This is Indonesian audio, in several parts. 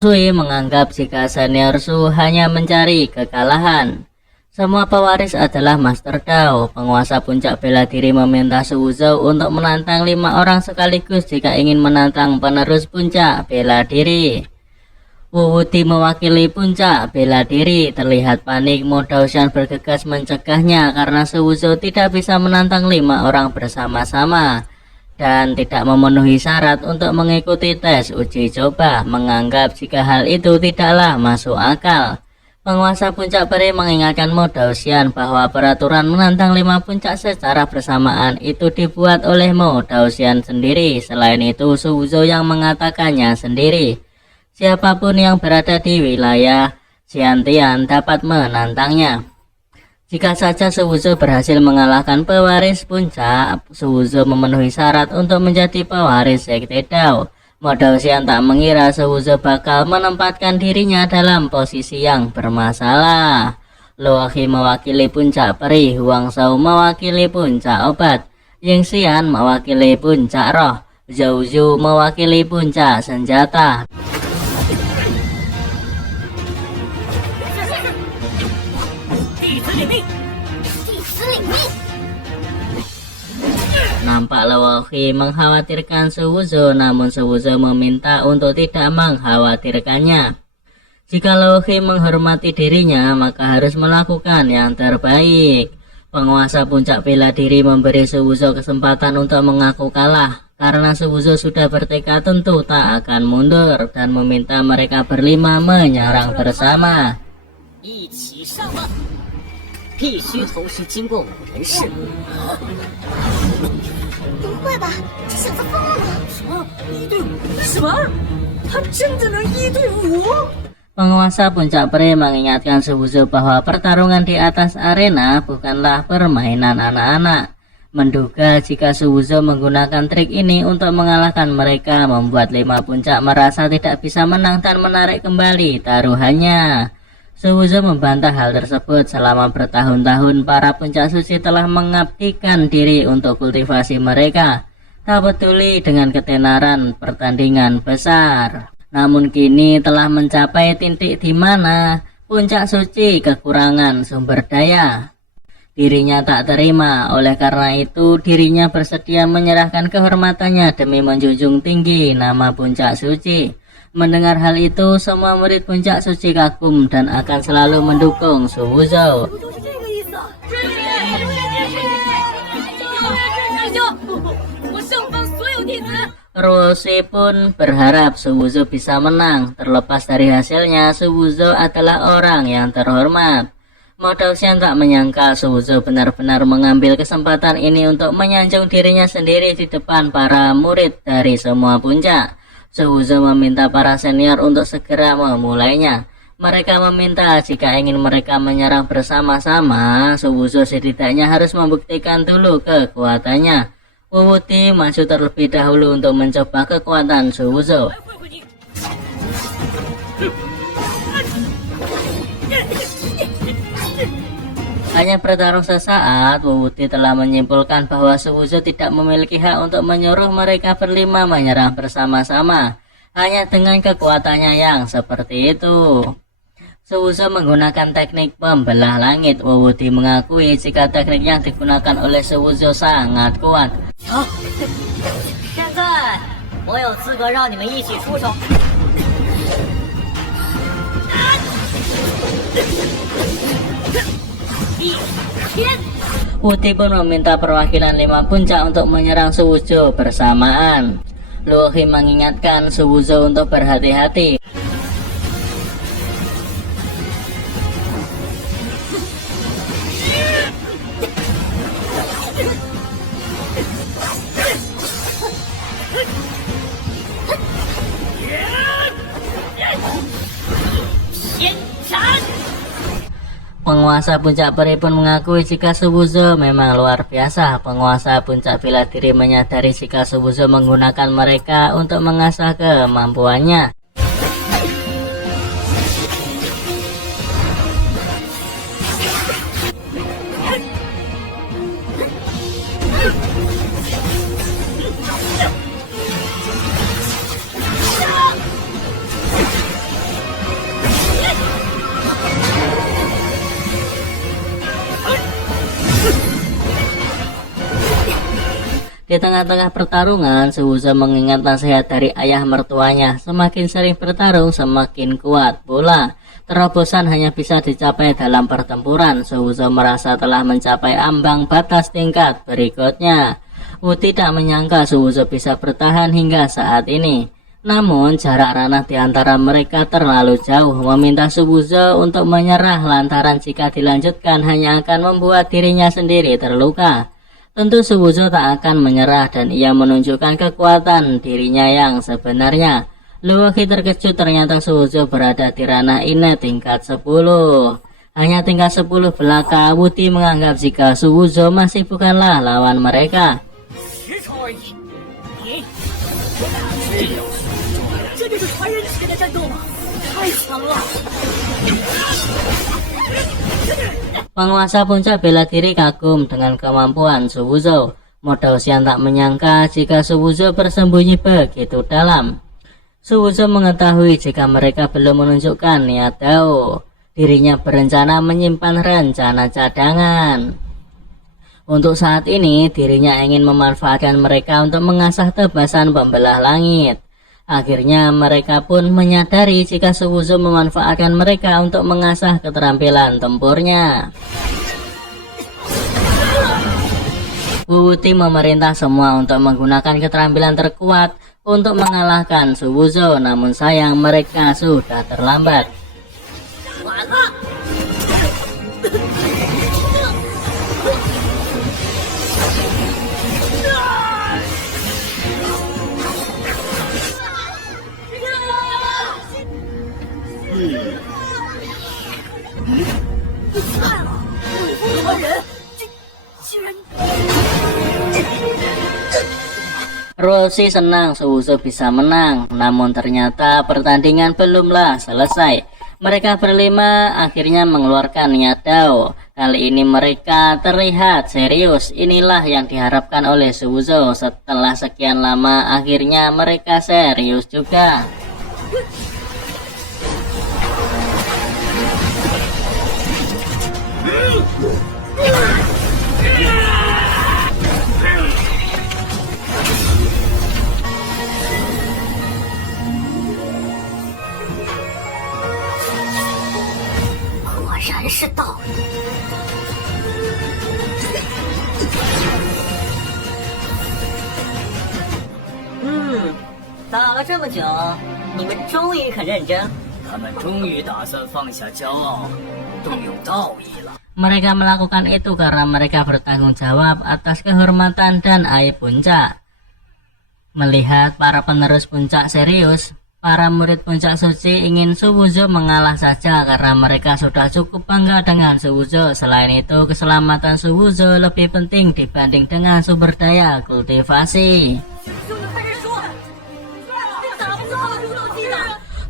Sui menganggap jika senior Su hanya mencari kekalahan. Semua pewaris adalah Master Dao. Penguasa puncak bela diri meminta Su Wuzhou untuk menantang 5 orang sekaligus jika ingin menantang penerus puncak bela diri. Wu Wuti mewakili puncak bela diri. Terlihat panik, Mo Daoxian bergegas mencegahnya karena Su Wuzhou tidak bisa menantang 5 orang bersama-sama dan tidak memenuhi syarat untuk mengikuti tes uji coba, menganggap jika hal itu tidaklah masuk akal. Penguasa puncak peri mengingatkan Mo Daoxian bahwa peraturan menantang 5 puncak secara bersamaan itu dibuat oleh Mo Daoxian sendiri. Selain itu, Su Wuzhou yang mengatakannya sendiri. Siapapun yang berada di wilayah Xiantian dapat menantangnya. Jika saja Su Wuzhou berhasil mengalahkan pewaris puncak, Su Wuzhou memenuhi syarat untuk menjadi pewaris Sekte Dao. Mo Daoxian tak mengira Su Wuzhou bakal menempatkan dirinya dalam posisi yang bermasalah. Luo Qi mewakili puncak peri, Huang Shao mewakili puncak obat, Ying Xian mewakili puncak roh, Zhou Yu mewakili puncak senjata. Nampak Luo Qi mengkhawatirkan Su Wuzhou, namun Su Wuzhou meminta untuk tidak mengkhawatirkannya. Jika Luo Qi menghormati dirinya, maka harus melakukan yang terbaik. Penguasa puncak bela diri memberi Su Wuzhou kesempatan untuk mengaku kalah. Karena Su Wuzhou sudah bertekad tentu tak akan mundur dan meminta mereka berlima menyerang bersama. 必须同时经过5人试。不会吧，这小子疯了吗？什么1对5？什么？他真的能1对5？ Penguasa puncak peri mengingatkan Su Wuzhou bahwa pertarungan di atas arena bukanlah permainan anak-anak. Menduga jika Su Wuzhou menggunakan trik ini untuk mengalahkan mereka, membuat 5 puncak merasa tidak bisa menang dan menarik kembali taruhannya. Su Wuzhou membantah hal tersebut. Selama bertahun-tahun para puncak suci telah mengabdikan diri untuk kultivasi mereka, tak peduli dengan ketenaran pertandingan besar. Namun kini telah mencapai titik di mana puncak suci kekurangan sumber daya. Dirinya tak terima, oleh karena itu dirinya bersedia menyerahkan kehormatannya demi menjunjung tinggi nama puncak suci. Mendengar hal itu, semua murid puncak suci kagum dan akan selalu mendukung Su Wuzhou. Luo Qi pun berharap Su Wuzhou bisa menang. Terlepas dari hasilnya, Su Wuzhou adalah orang yang terhormat. Mo Daoxian tak menyangka Su Wuzhou benar-benar mengambil kesempatan ini untuk menyanjung dirinya sendiri di depan para murid dari semua puncak. Su Wuzhou meminta para senior untuk segera memulainya. Mereka meminta jika ingin mereka menyerang bersama-sama, Su Wuzhou setidaknya harus membuktikan dulu kekuatannya. Wu Wuti maju terlebih dahulu untuk mencoba kekuatan Su Wuzhou. Hanya bertarung sesaat, Wu Wuti telah menyimpulkan bahwa Su Wuzhou tidak memiliki hak untuk menyuruh mereka berlima menyerang bersama-sama. Hanya dengan kekuatannya yang seperti itu. Su Wuzhou menggunakan teknik pembelah langit. Wu Wuti mengakui jika teknik yang digunakan oleh Su Wuzhou sangat kuat. 现在我有资格让你们一起出手。 Wuti pun meminta perwakilan 5 puncak untuk menyerang Su Wuzhou bersamaan. Luo Qi mengingatkan Su Wuzhou untuk berhati-hati. Penguasa puncak peri pun mengakui jika Su Wuzhou memang luar biasa. Penguasa puncak bela diri menyadari jika Su Wuzhou menggunakan mereka untuk mengasah kemampuannya. Di tengah-tengah pertarungan, Suwuzo mengingat nasihat dari ayah mertuanya, semakin sering bertarung semakin kuat pula. Terobosan hanya bisa dicapai dalam pertempuran. Suwuzo merasa telah mencapai ambang batas tingkat berikutnya. Wu tidak menyangka Suwuzo bisa bertahan hingga saat ini. Namun jarak ranah di antara mereka terlalu jauh, meminta Suwuzo untuk menyerah lantaran jika dilanjutkan hanya akan membuat dirinya sendiri terluka. Tentu Suwuzo tak akan menyerah dan ia menunjukkan kekuatan dirinya yang sebenarnya. Luwaki terkejut ternyata Suwuzo berada di ranah ini tingkat 10. Hanya tingkat 10 belaka, Wuti menganggap jika Suwuzo masih bukanlah lawan mereka. 10筹而已，你这就是传人级的战斗吗？太强了！ Penguasa puncak bela diri kagum dengan kemampuan Suwuzo. Modausian tak menyangka jika Suwuzo bersembunyi begitu dalam. Suwuzo mengetahui jika mereka belum menunjukkan niat Dao. Dirinya berencana menyimpan rencana cadangan. Untuk saat ini, dirinya ingin memanfaatkan mereka untuk mengasah tebasan pembelah langit. Akhirnya mereka pun menyadari jika Suwuzo memanfaatkan mereka untuk mengasah keterampilan tempurnya. Wuti memerintah semua untuk menggunakan keterampilan terkuat untuk mengalahkan Suwuzo, namun sayang mereka sudah terlambat. 完了！ Roshi senang Suwuzo bisa menang, namun ternyata pertandingan belumlah selesai. Mereka berlima akhirnya mengeluarkan niat Dao. Kali ini mereka terlihat serius. Inilah yang diharapkan oleh Suwuzo. Setelah sekian lama, akhirnya mereka serius juga.是道理。打了这么久，你们终于肯认真。他们终于打算放下骄傲，动用道义了。 Mereka melakukan itu karena mereka bertanggung jawab atas kehormatan dan aib puncak. Melihat para penerus puncak serius, para murid puncak suci ingin Suwuzo mengalah saja karena mereka sudah cukup bangga dengan Suwuzo. Selain itu, keselamatan Suwuzo lebih penting dibanding dengan sumber daya kultivasi.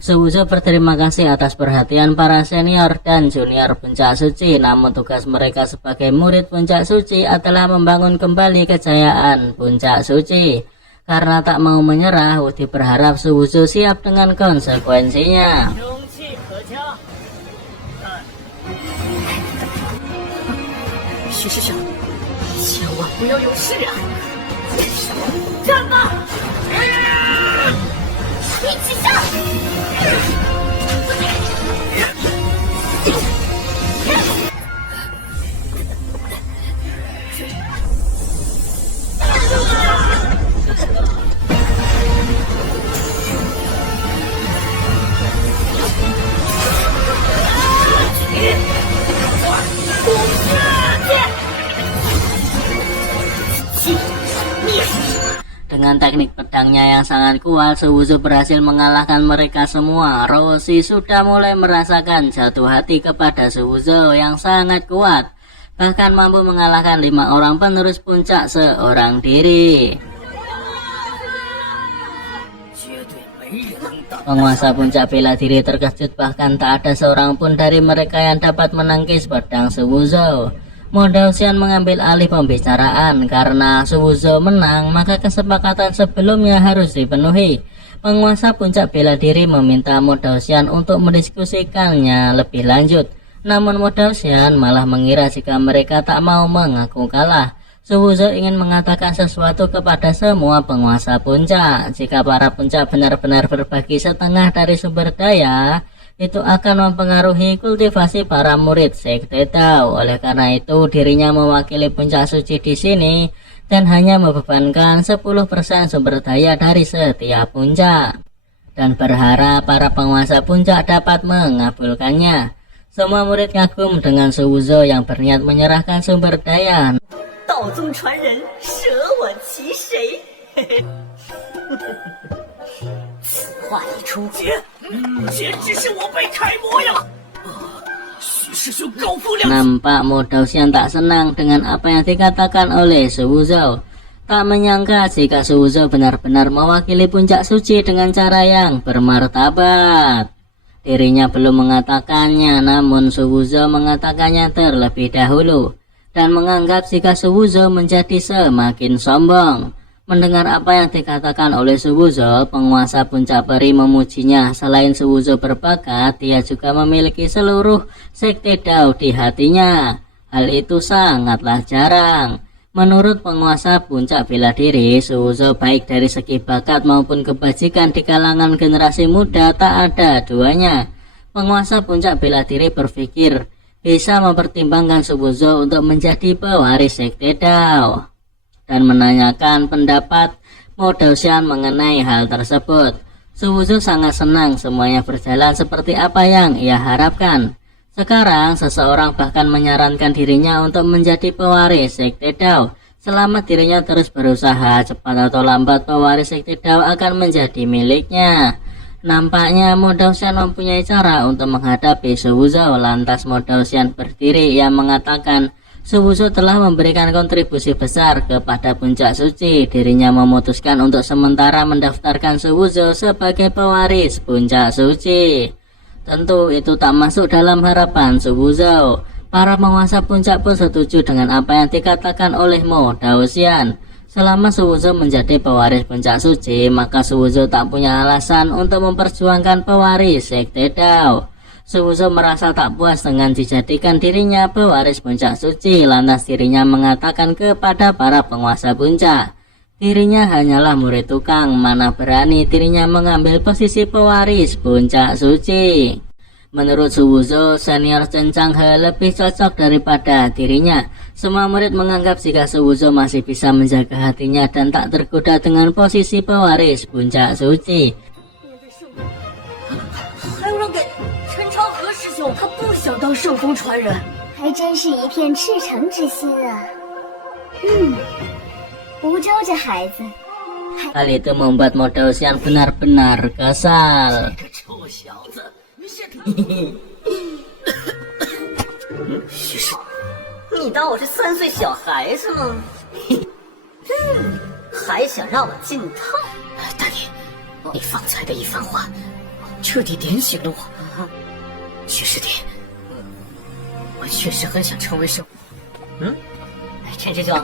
Suwuzo berterima kasih atas perhatian para senior dan junior puncak suci, namun tugas mereka sebagai murid puncak suci adalah membangun kembali kejayaan puncak suci. Karena tak mau menyerah, Wuti berharap Suwuzo siap dengan konsekuensinya. 勇气可嘉，徐师兄，千万不要有事啊！战吧！一起上！ Dengan teknik pedangnya yang sangat kuat, Suwuzo berhasil mengalahkan mereka semua. Roshi sudah mulai merasakan jatuh hati kepada Suwuzo yang sangat kuat, bahkan mampu mengalahkan 5 orang penerus puncak seorang diri. 绝对没人能挡。 Penguasa puncak bela diri terkejut, bahkan tak ada seorang pun dari mereka yang dapat menangkis pedang Suwuzo. Modausian mengambil alih pembicaraan. Karena Suwuzo menang, maka kesepakatan sebelumnya harus dipenuhi. Penguasa puncak bela diri meminta Modausian untuk mendiskusikannya lebih lanjut. Namun Modausian malah mengira jika mereka tak mau mengaku kalah. Su Wuzhou ingin mengatakan sesuatu kepada semua penguasa puncak. Jika para puncak benar-benar berbagi setengah dari sumber daya, itu akan mempengaruhi kultivasi para murid Sekte Dao. Oleh karena itu, dirinya mewakili puncak suci di sini dan hanya membebankan 10% sumber daya dari setiap puncak, dan berharap para penguasa puncak dapat mengabulkannya. Semua murid kagum dengan Su Wuzhou yang berniat menyerahkan sumber daya. 道宗传人，舍我其谁？此话一出，简直是我辈楷模呀！许师兄高风亮节。 Nampak Mo Daoxian tak senang dengan apa yang dikatakan oleh Su Wuzhou. Tak menyangka jika Su Wuzhou benar-benar mewakili puncak suci dengan cara yang bermartabat. Dirinya belum mengatakannya, namun Su Wuzhou mengatakannya terlebih dahulu dan menganggap jika Su Wuzhou menjadi semakin sombong. Mendengar apa yang dikatakan oleh Su Wuzhou, penguasa puncak peri memujinya. Selain Su Wuzhou berbakat, dia juga memiliki seluruh sekte Dao di hatinya. Hal itu sangatlah jarang. Menurut penguasa puncak bela diri, Su Wuzhou baik dari segi bakat maupun kebajikan di kalangan generasi muda tak ada duanya. Penguasa puncak bela diri berpikir bisa mempertimbangkan Su Wuzhou untuk menjadi pewaris sekte Dao dan menanyakan pendapat Mo Daoxian mengenai hal tersebut. Su Wuzhou sangat senang semuanya berjalan seperti apa yang ia harapkan. Sekarang seseorang bahkan menyarankan dirinya untuk menjadi pewaris sekte Dao. Selama dirinya terus berusaha, cepat atau lambat pewaris sekte Dao akan menjadi miliknya. Nampaknya Mo Daoxian mempunyai cara untuk menghadapi Su Wuzhou. Lantas Mo Daoxian berdiri, ia mengatakan Su Wuzhou telah memberikan kontribusi besar kepada puncak suci. Dirinya memutuskan untuk sementara mendaftarkan Su Wuzhou sebagai pewaris puncak suci. Tentu itu tak masuk dalam harapan Su Wuzhou. Para penguasa puncak pun setuju dengan apa yang dikatakan oleh Mo Daoxian. Selama Su Wuzhou menjadi pewaris puncak suci, maka Su Wuzhou tak punya alasan untuk memperjuangkan pewaris sekte Dao. Su Wuzhou merasa tak puas dengan dijadikan dirinya pewaris puncak suci. Lantas dirinya mengatakan kepada para penguasa puncak, dirinya hanyalah murid tukang, mana berani dirinya mengambil posisi pewaris puncak suci. Menurut Su Wuzhou, senior Chen Changhe lebih cocok daripada dirinya. Semua murid menganggap jika Su Wuzhou masih bisa menjaga hatinya dan tak tergoda dengan posisi pewaris puncak suci. 还要让给陈长河师兄，他不想当圣风传人。还真是一片赤诚之心啊。吴州这孩子， Hal itu membuat Mo Daoxian benar-benar kesal. 这臭小子，你是徐师，你当我是3岁小孩子吗？还想让我进套？大爷，你方才的一番话，彻底点醒了我。徐师弟，我确实很想成为圣。陈师兄。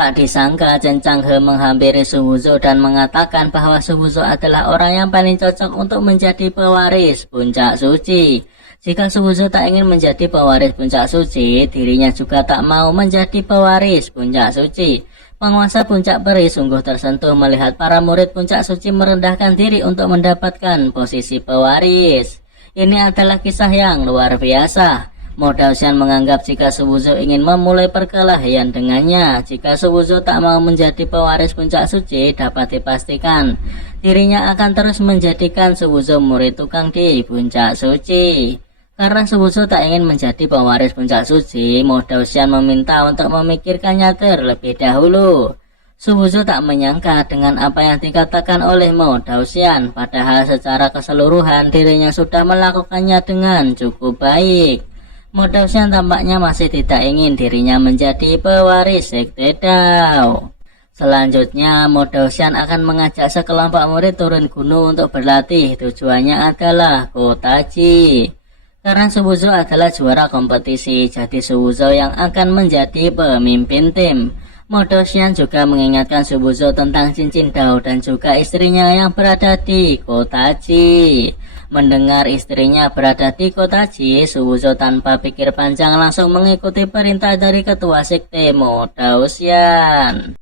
Tak disangka Chen Changhe menghampiri Su Wuzhou dan mengatakan bahwa Su Wuzhou adalah orang yang paling cocok untuk menjadi pewaris puncak suci. Jika Su Wuzhou tak ingin menjadi pewaris puncak suci, dirinya juga tak mau menjadi pewaris puncak suci. Penguasa puncak peri sungguh tersentuh melihat para murid puncak suci merendahkan diri untuk mendapatkan posisi pewaris. Ini adalah kisah yang luar biasa. Mo Daoxian menganggap jika Su Wuzhou ingin memulai perkelahian dengannya. Jika Su Wuzhou tak mau menjadi pewaris puncak suci, dapat dipastikan dirinya akan terus menjadikan Su Wuzhou murid tukang di puncak suci. Karena Su Wuzhou tak ingin menjadi pewaris puncak suci, Mo Daoxian meminta untuk memikirkannya terlebih dahulu. Su Wuzhou tak menyangka dengan apa yang dikatakan oleh Mo Daoxian, padahal secara keseluruhan dirinya sudah melakukannya dengan cukup baik. Mo Daoxian tampaknya masih tidak ingin dirinya menjadi pewaris sekte Dao. Selanjutnya, Mo Daoxian akan mengajak sekelompok murid turun gunung untuk berlatih. Tujuannya adalah kota Ji. Karena Su Wuzhou adalah juara kompetisi, jadi Su Wuzhou yang akan menjadi pemimpin tim. Mo Daoxian juga mengingatkan Su Wuzhou tentang cincin Dao dan juga istrinya yang berada di kota Ji. Mendengar istrinya berada di kota Ji, Suwuzo tanpa pikir panjang langsung mengikuti perintah dari ketua sekte Mo Daoxian.